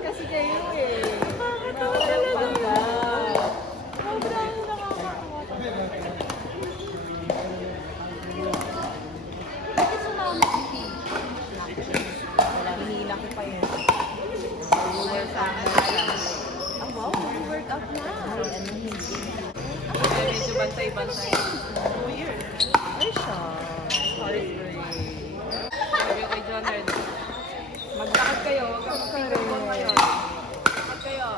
kasi kayo eh. Nakakatawa talaga. Sobrang nakakatawa. Bakit sumama si T? Wala, hinila ko pa yun. Workout na siya. Ah, wow, workout na. Ano, hindi. Medyo bantay-bantay. 2 years. Ay, siya. Heartbreak. Sabi kay John Herd, maglakad kayo, huwag kang magpinggol ngayon. Maglakad kayo.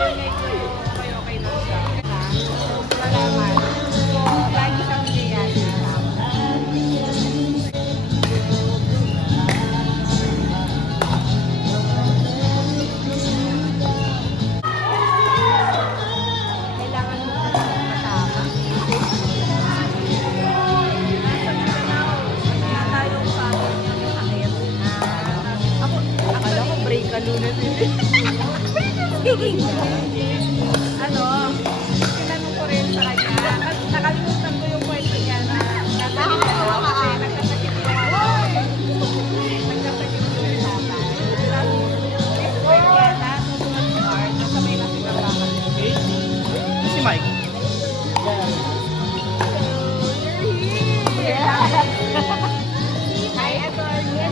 Okay na siya. Salamat. Lagi kang biyaya. Kailangan mo matama. Tayong family niya yung sakit. Ako, akala ko break ka lunas hindi. Speaking. Ano, tinanong ko rin sa kanya. Nakalimutan ko yung kwento niya na nasakit ako kasi nagkasakit yung nagkasakit yung tatay. This weekend, susunod si Art, nasabay na sila bakit. Si Mike. Hi, attorney.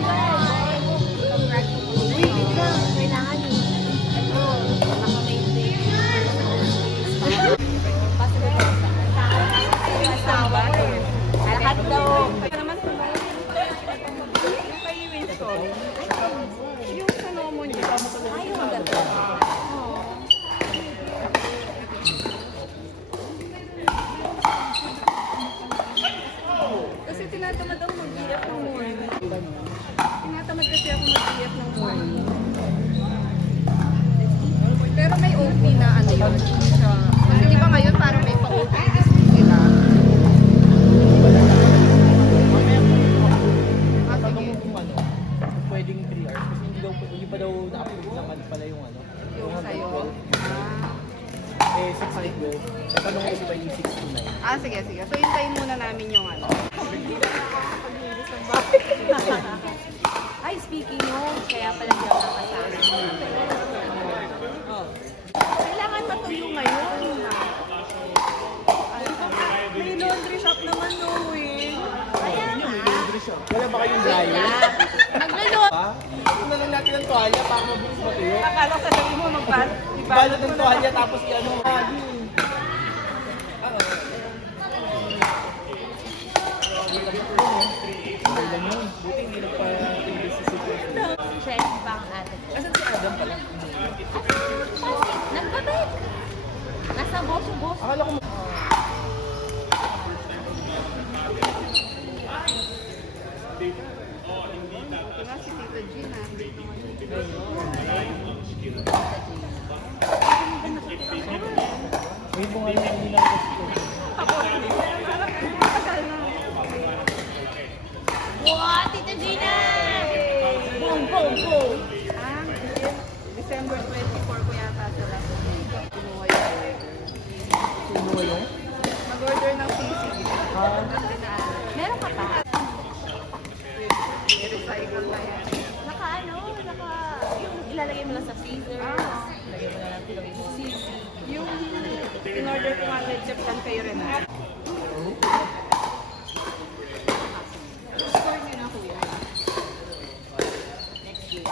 Uy, wait lang. Kailangan yun. Ito, naka-maintain. Asawa eh. Lahat daw. Kaya naman sunod. Yung kay Winston. Yung sa Nomo niya. Ay, maganda. Kasi tinatamad ako mag-DF ng morning. Tinatamad kasi ako mag-DF ng morning. Pero may OP na ano yun. Kasi di ba ngayon parang may pa-OP sila. Ah, Tanong sige. mo kung ano, kung pwedeng 3 hours. Kasi hindi pa daw na-approve naman pala yung ano. Yung sa'yo. 112. Eh, 6 week go. Tanong ko ba yung 69? Ah, sige, sige. So, hintayin muna namin yung ano. Ay, speaking of, kaya pala siya nakasama. Kailangan matuyo ngayon. May laundry shop naman, no, Will. Kaya nga. Wala ba kayong dryer? Maglalo. Ha? Ito na lang natin ng tuwalya para mabilis matuyo. Akala ko sasabihin mo, Ibalot ng tuwalya tapos i-ano. Lang yun. Buti hindi nagpa-English si Sito. Stress ba ang ate ko? Asan si Adam pala? Nagbabalik. Nasa boss. Akala ko Ito nga si Tito Gina. may bunga yung hindi na ako. Ako, parang matagal na. Wow, Tita Gina! Boom! Ah, December 24 ko yata sila. Kinuha yun. Sino ngayon? Mag-order ng sisig. Ah. Kasi na, Meron ka pa? i-recycle na yan. Yung ilalagay mo lang sa freezer. Ah. Lagay mo na lang pilawin mo sisi. Yung in-order ko nga leche plan kayo rin ah. Store niyo na kuya. Next week.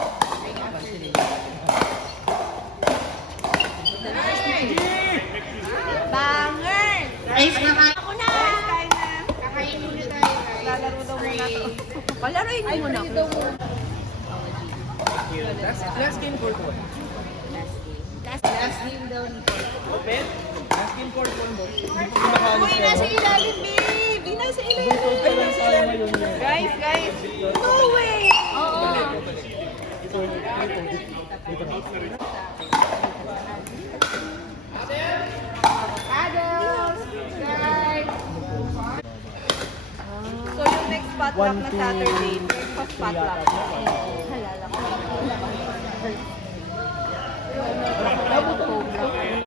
Banger! Guys, kakain Ako na! Guys, kain na. kakain muna tayo, guys. Lalaro daw muna to. Palaroin mo muna. Ay, daw muna. Last game for one. Last game daw ni Open? Last game for one mo. Hindi ko pinakahalos Uy, nasa ilalim, babe! Di nasa ilalim. Ito lang tayo ngayon yun. Guys, No way! Oo. Ito Dito na. Avocados! Guys! So yung next potluck na Saturday, breakfast potluck.